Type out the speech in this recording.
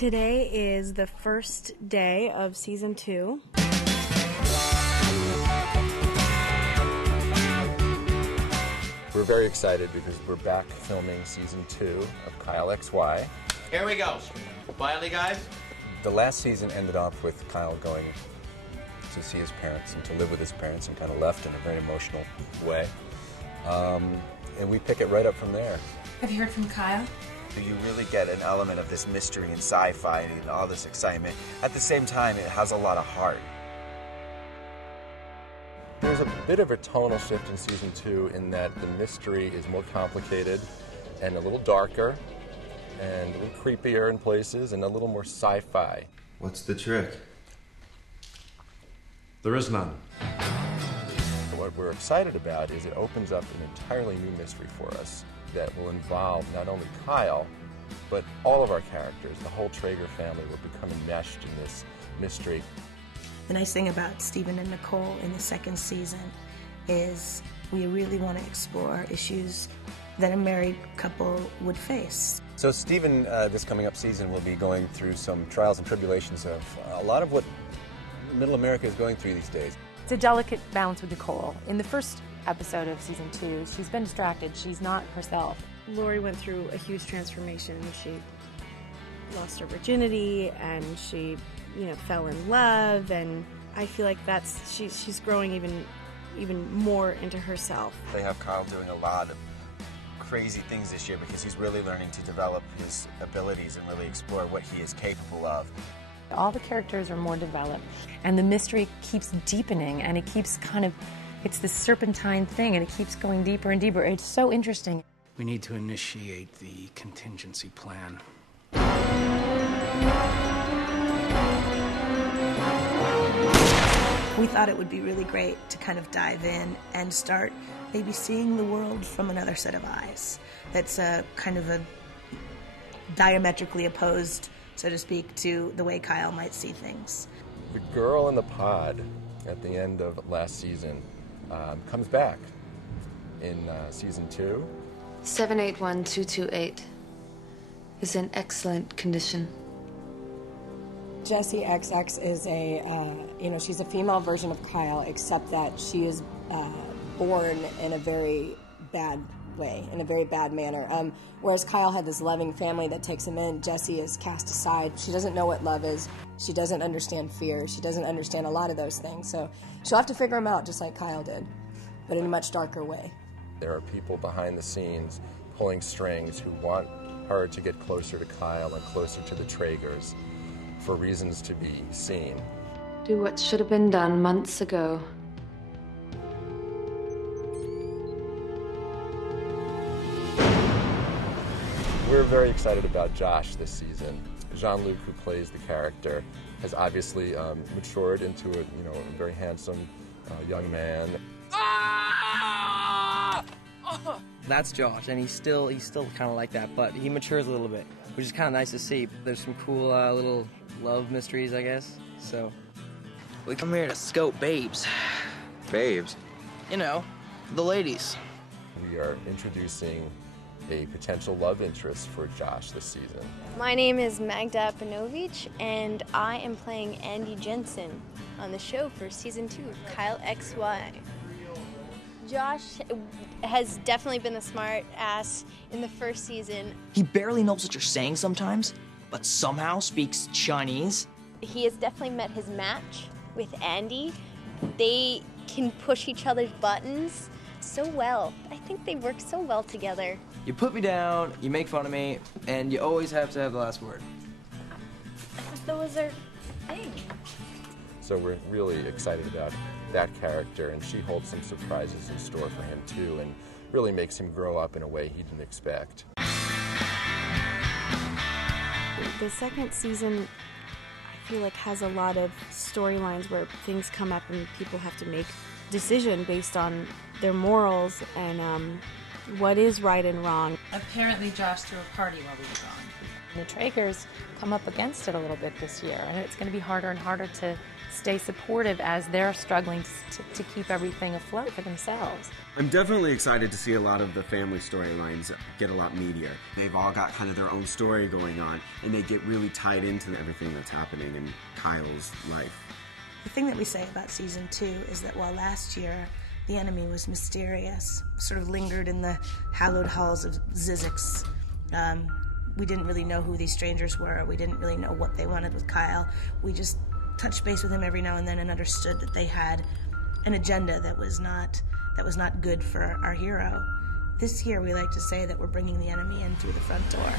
Today is the first day of season 2. We're very excited because we're back filming season 2 of Kyle XY. Here we go. Quietly, guys. The last season ended off with Kyle going to see his parents and to live with his parents and kind of left in a very emotional way. And we pick it right up from there. Have you heard from Kyle? You really get an element of this mystery and sci-fi and all this excitement. At the same time, it has a lot of heart. There's a bit of a tonal shift in season 2 in that the mystery is more complicated and a little darker and a little creepier in places and a little more sci-fi. What's the trick? There is none. What we're excited about is it opens up an entirely new mystery for us that will involve not only Kyle, but all of our characters. The whole Traeger family will become enmeshed in this mystery. The nice thing about Stephen and Nicole in the second season is we really want to explore issues that a married couple would face. So Stephen, this coming up season, will be going through some trials and tribulations of a lot of what Middle America is going through these days. It's a delicate balance with Nicole. In the first episode of season 2, she's been distracted. She's not herself. Lori went through a huge transformation. She lost her virginity and she, fell in love, and I feel like she's growing even more into herself. They have Kyle doing a lot of crazy things this year because he's really learning to develop his abilities and really explore what he is capable of. All the characters are more developed, and the mystery keeps deepening, and it keeps it's this serpentine thing, and it keeps going deeper and deeper. It's so interesting. We need to initiate the contingency plan. We thought it would be really great to kind of dive in and start maybe seeing the world from another set of eyes. That's a kind of a diametrically opposed, so to speak, to the way Kyle might see things. The girl in the pod at the end of last season comes back in season 2. 781228 is in excellent condition. Jessie XX is she's a female version of Kyle, except that she is born in a very bad way, in a very bad manner. Whereas Kyle had this loving family that takes him in, Jessie is cast aside. She doesn't know what love is. She doesn't understand fear. She doesn't understand a lot of those things. So she'll have to figure them out just like Kyle did, but in a much darker way. There are people behind the scenes pulling strings who want her to get closer to Kyle and closer to the Traegers for reasons to be seen. Do what should have been done months ago. We're very excited about Josh this season. Jean-Luc, who plays the character, has obviously matured into a very handsome young man. That's Josh, and he's still kind of like that, but he matures a little bit, which is kind of nice to see. There's some cool little love mysteries, I guess. So we come here to scope babes. Babes? The ladies. We are introducing a potential love interest for Josh this season. My name is Magda Panovich, and I am playing Andy Jensen on the show for season 2 of Kyle XY. Josh has definitely been the smart ass in the first season. He barely knows what you're saying sometimes, but somehow speaks Chinese. He has definitely met his match with Andy. They can push each other's buttons so well. I think they work so well together. You put me down, you make fun of me, and you always have to have the last word. That was our thing. So we're really excited about that character, and she holds some surprises in store for him too, and really makes him grow up in a way he didn't expect. The second season, I feel like, has a lot of storylines where things come up and people have to make a decision based on their morals and what is right and wrong. Apparently Josh threw a party while we were gone. The Traegers come up against it a little bit this year, and it's going to be harder and harder to stay supportive as they're struggling to keep everything afloat for themselves. I'm definitely excited to see a lot of the family storylines get a lot meatier. They've all got kind of their own story going on, and they get really tied into everything that's happening in Kyle's life. The thing that we say about season 2 is that while last year the enemy was mysterious, sort of lingered in the hallowed halls of Zizix, we didn't really know who these strangers were. We didn't really know what they wanted with Kyle. We just touched base with him every now and then and understood that they had an agenda that was not good for our hero. This year we like to say that we're bringing the enemy in through the front door.